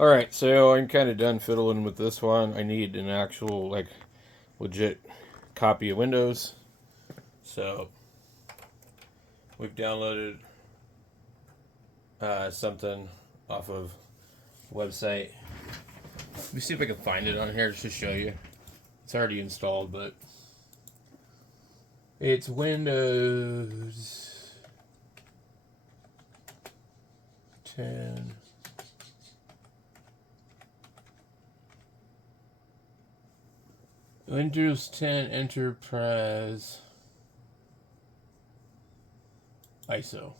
Alright, so I'm kind of done fiddling with this one. I need an actual, like, legit copy of Windows. So, we've downloaded something off of a website. Let me see if I can find it on here just to show you. It's already installed, but it's Windows 10. Windows 10 Enterprise ISO.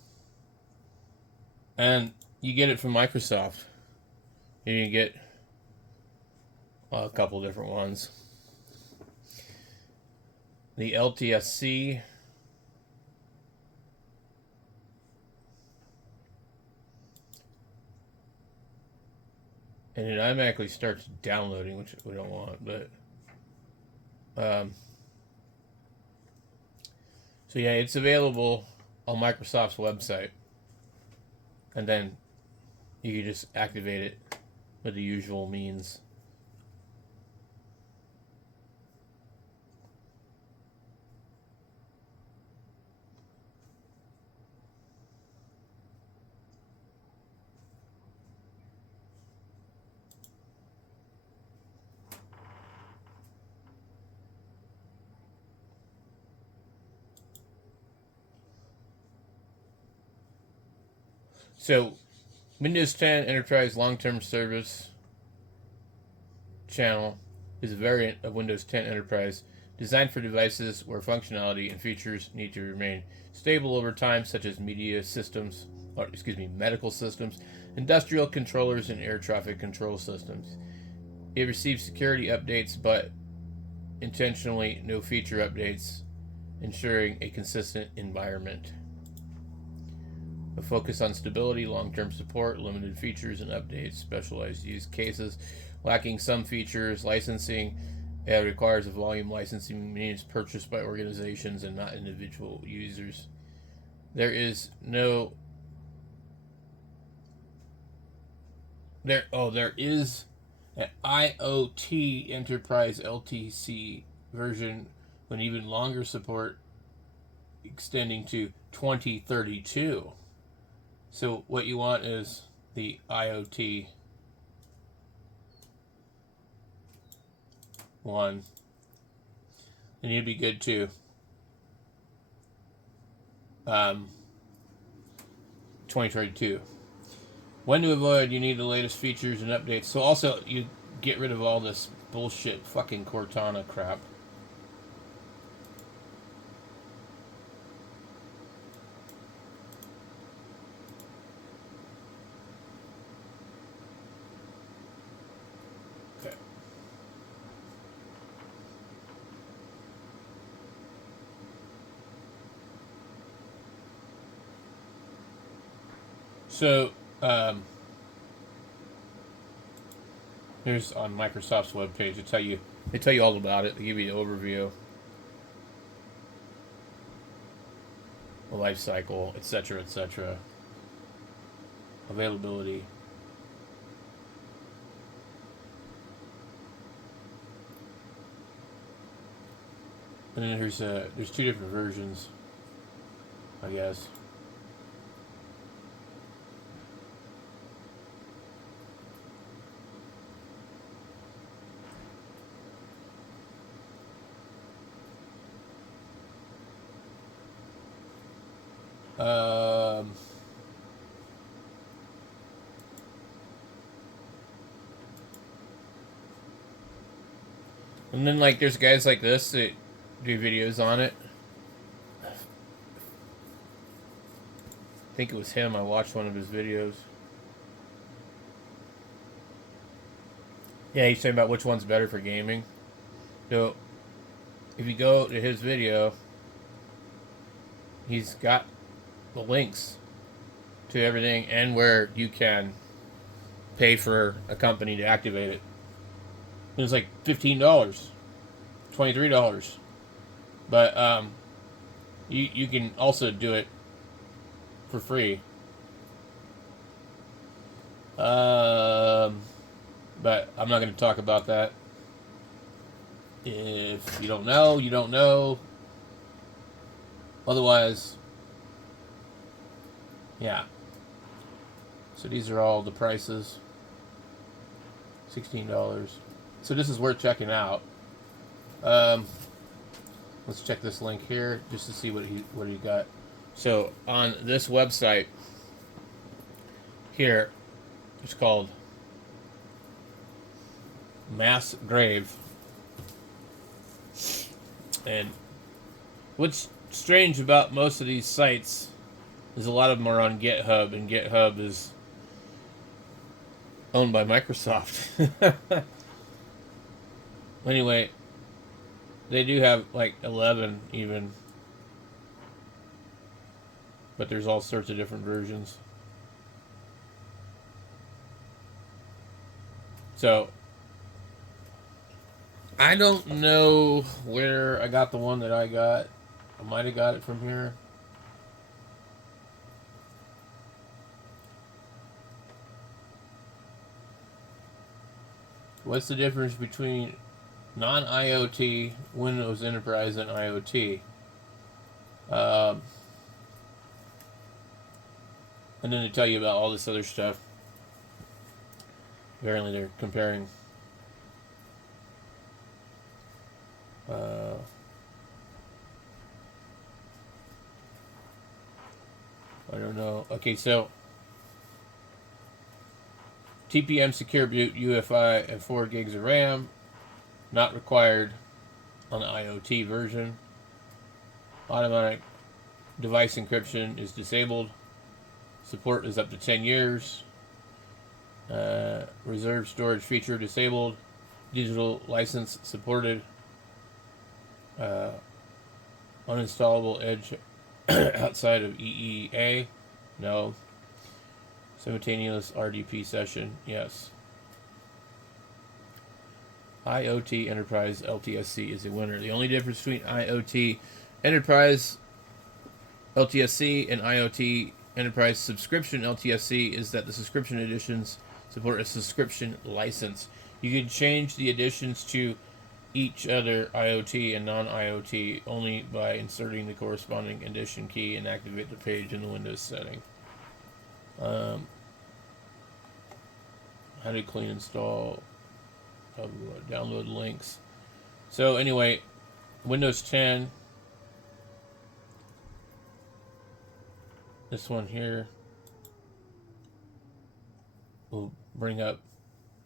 And you get it from Microsoft. You get a couple different ones. The LTSC. And it automatically starts downloading, which we don't want, but so yeah, it's available on Microsoft's website, and then you can just activate it with the usual means. So, Windows 10 Enterprise Long-Term Service Channel is a variant of Windows 10 Enterprise designed for devices where functionality and features need to remain stable over time, such as medical systems, industrial controllers, and air traffic control systems. It receives security updates, but intentionally no feature updates, ensuring a consistent environment. A focus on stability, long-term support, limited features and updates, specialized use cases, lacking some features, licensing. It requires a volume licensing, meaning it's purchased by organizations and not individual users. There is no there is an IoT Enterprise LTC version with even longer support extending to 2032. So what you want is the IoT one, and you'd be good too. 2022. When to avoid, you need the latest features and updates. So also, you get rid of all this bullshit fucking Cortana crap. Okay. So, here's on Microsoft's webpage. They tell you all about it. They give you the overview, the life cycle, etc., etc. Availability. And then there's two different versions, I guess. Um, and then like there's guys like this that do videos on it. I think it was him. I watched one of his videos. Yeah, he's talking about which one's better for gaming. So if you go to his video, he's got the links to everything and where you can pay for a company to activate it. It was like $15, $23, but you can also do it for free. I'm not going to talk about that. If you don't know, you don't know. Otherwise, yeah. So these are all the prices. $16. So this is worth checking out. Let's check this link here just to see what he got. So on this website here, it's called Mass Grave. And what's strange about most of these sites is a lot of them are on GitHub, and GitHub is owned by Microsoft. Anyway, they do have like 11 even, but there's all sorts of different versions. So I don't know where I got the one that I got. I might have got it from here. What's the difference between non-IoT, Windows Enterprise, and IoT? And then they tell you about all this other stuff. Apparently they're comparing I don't know. Okay, so TPM Secure Boot UEFI and 4 gigs of RAM, not required on the IoT version. Automatic device encryption is disabled. Support is up to 10 years. Reserved storage feature disabled. Digital license supported. Uninstallable edge outside of EEA? No. Simultaneous RDP session? Yes. IoT Enterprise LTSC is a winner. The only difference between IoT Enterprise LTSC and IoT Enterprise Subscription LTSC is that the subscription editions support a subscription license. You can change the editions to each other IoT and non-IoT only by inserting the corresponding edition key and activate the page in the Windows setting. How to clean install, download links. So anyway, Windows 10, this one here will bring up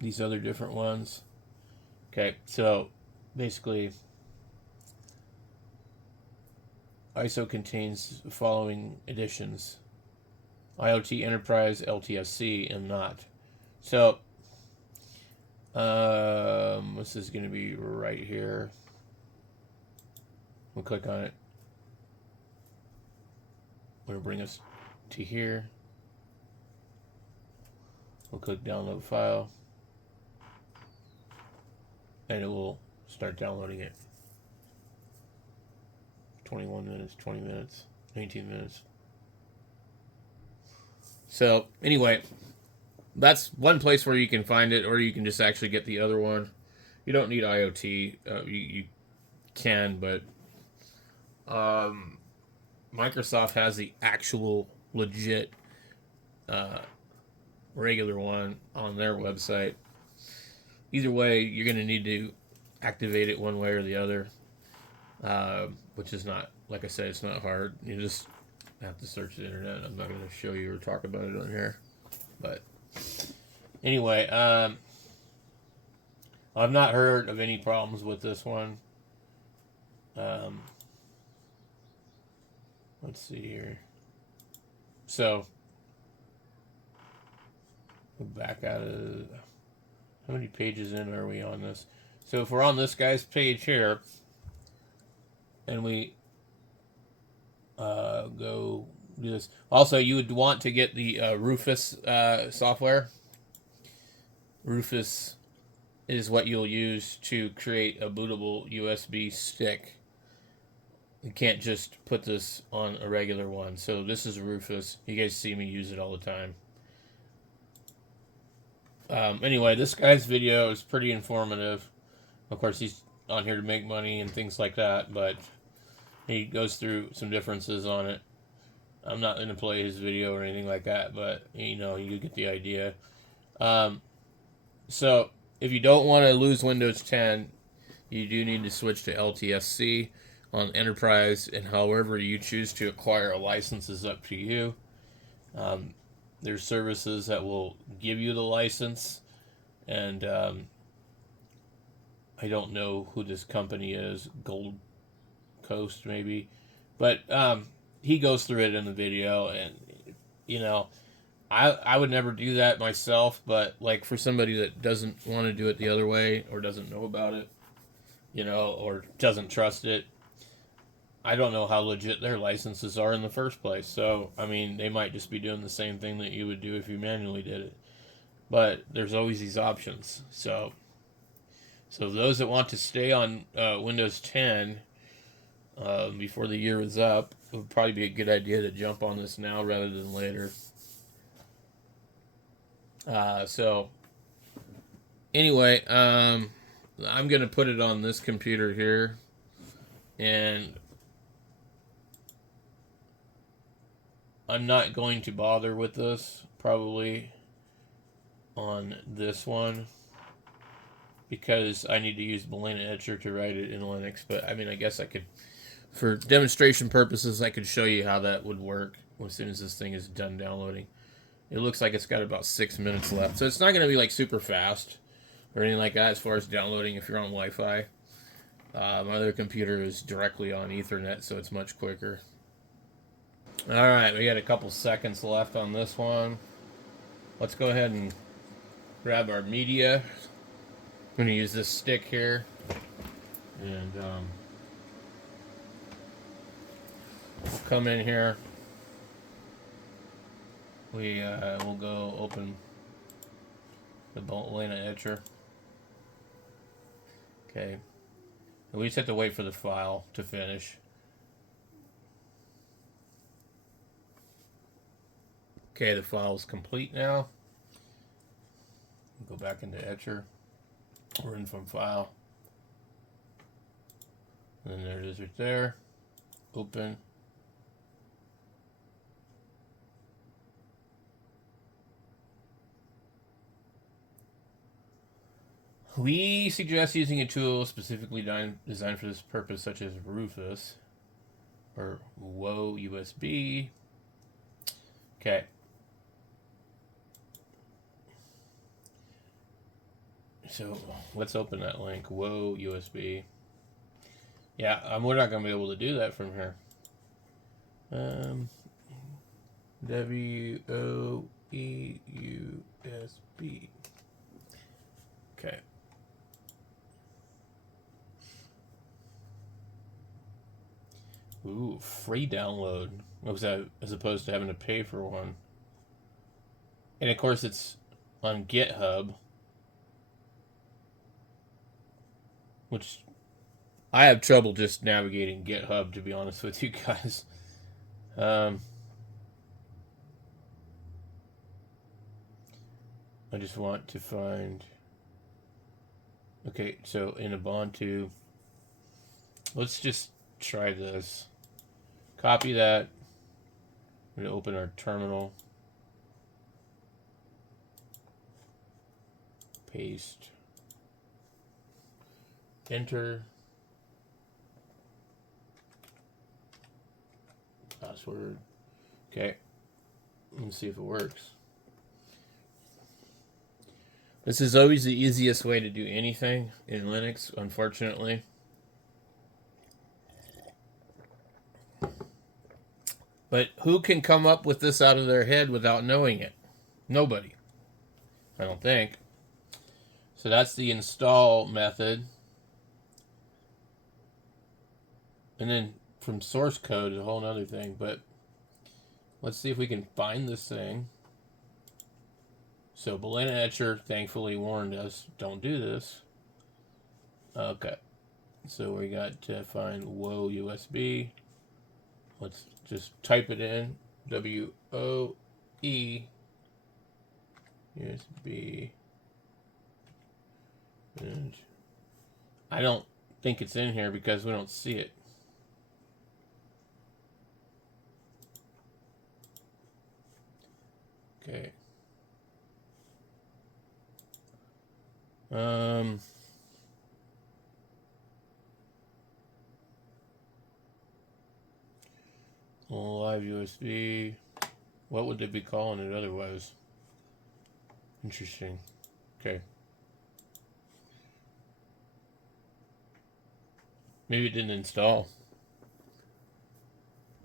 these other different ones. Okay, so basically ISO contains the following editions: IoT Enterprise, LTSC, and not. So this is going to be right here. We'll click on it. We'll bring us to here. We'll click download file, and it will start downloading it. 21 minutes, 20 minutes, 19 minutes. So anyway, that's one place where you can find it, or you can just actually get the other one. You don't need IoT. You can, but Microsoft has the actual legit regular one on their website. Either way, you're going to need to activate it one way or the other, which is not, like I said, it's not hard. You just have to search the internet. I'm not going to show you or talk about it on here. But anyway, I've not heard of any problems with this one. Let's see here. So, go back out of... How many pages in are we on this? So if we're on this guy's page here, and we go do this. Also, you would want to get the Rufus software. Rufus is what you'll use to create a bootable USB stick. You can't just put this on a regular one. So this is Rufus. You guys see me use it all the time. Anyway, this guy's video is pretty informative. Of course, he's on here to make money and things like that, but he goes through some differences on it. I'm not going to play his video or anything like that, but you know, you get the idea. Um, so, if you don't want to lose Windows 10, you do need to switch to LTSC on Enterprise, and however you choose to acquire a license is up to you. There's services that will give you the license, and I don't know who this company is, Gold Coast maybe, but he goes through it in the video, and you know, I would never do that myself, but like for somebody that doesn't want to do it the other way or doesn't know about it, you know, or doesn't trust it, I don't know how legit their licenses are in the first place. So, I mean, they might just be doing the same thing that you would do if you manually did it. But there's always these options. So those that want to stay on Windows 10 before the year is up, it would probably be a good idea to jump on this now rather than later. So anyway, I'm going to put it on this computer here. And I'm not going to bother with this probably on this one because I need to use Balena Etcher to write it in Linux. But I mean, I guess I could, for demonstration purposes, I could show you how that would work as soon as this thing is done downloading. It looks like it's got about 6 minutes left, so it's not going to be like super fast or anything like that as far as downloading if you're on Wi-Fi. My other computer is directly on Ethernet, so it's much quicker. All right, we got a couple seconds left on this one. Let's go ahead and grab our media. I'm going to use this stick here, and we'll come in here. We'll go open the Balena Etcher. Okay, and we just have to wait for the file to finish. Okay, the file is complete now. Go back into Etcher. We're in from file. And then there it is right there. Open. We suggest using a tool specifically designed for this purpose, such as Rufus or Whoa USB. Okay. So let's open that link. Whoa USB. Yeah, we're not going to be able to do that from here. WOEUSB. Okay. Ooh, free download. What was that? As opposed to having to pay for one. And of course, it's on GitHub, which I have trouble just navigating GitHub, to be honest with you guys. I just want to find. Okay, so in Ubuntu, let's just try this. Copy that. I'm going to open our terminal. Paste. Enter. Password. Okay. Let's see if it works. This is always the easiest way to do anything in Linux, unfortunately. But who can come up with this out of their head without knowing it? Nobody. I don't think. So that's the install method. And then from source code is a whole other thing. But let's see if we can find this thing. So Balena Etcher thankfully warned us, don't do this. Okay. So we got to find Whoa USB. Let's just type it in. WOE USB. And I don't think it's in here because we don't see it. Okay. Live USB. What would they be calling it otherwise? Interesting. Okay. Maybe it didn't install.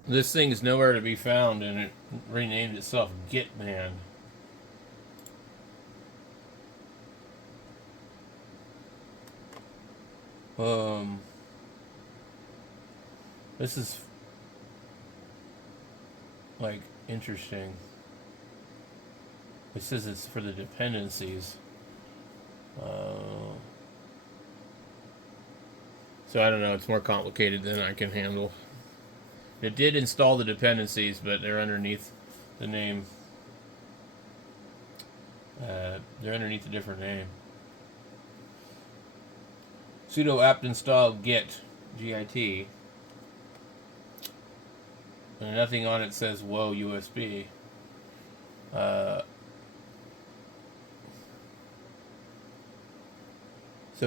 This thing is nowhere to be found, and it renamed itself Gitman. This is like interesting. It says it's for the dependencies. So I don't know. It's more complicated than I can handle. It did install the dependencies, but they're underneath the name. They're underneath a different name. Sudo apt install git, Git. And nothing on it says whoa USB. So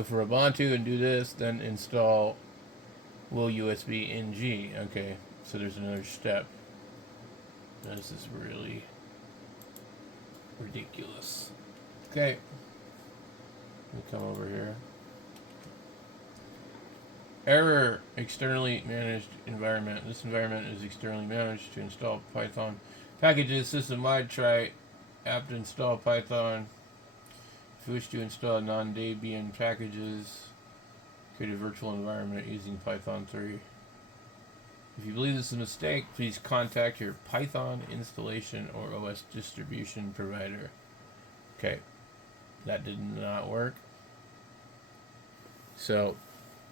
for Ubuntu and do this, then install will USB ng. Okay, so there's another step. This is really ridiculous. Okay, let me come over here. Error, externally managed environment. This environment is externally managed to install Python packages system-wide. Try apt install Python. If you wish to install non-Debian packages, create a virtual environment using Python 3. If you believe this is a mistake, please contact your Python installation or OS distribution provider. Okay, that did not work. So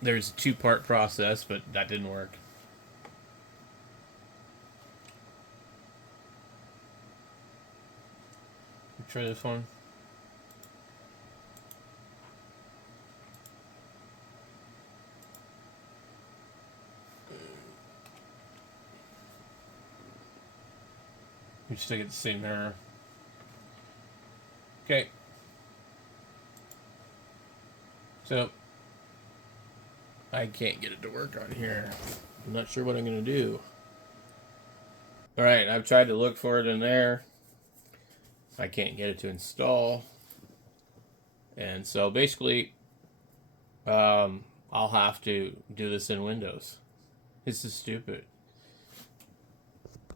there's a two-part process, but that didn't work. Let's try this one. We still get the same error. Okay. So I can't get it to work on here. I'm not sure what I'm going to do. Alright, I've tried to look for it in there. I can't get it to install. And so basically, I'll have to do this in Windows. This is stupid.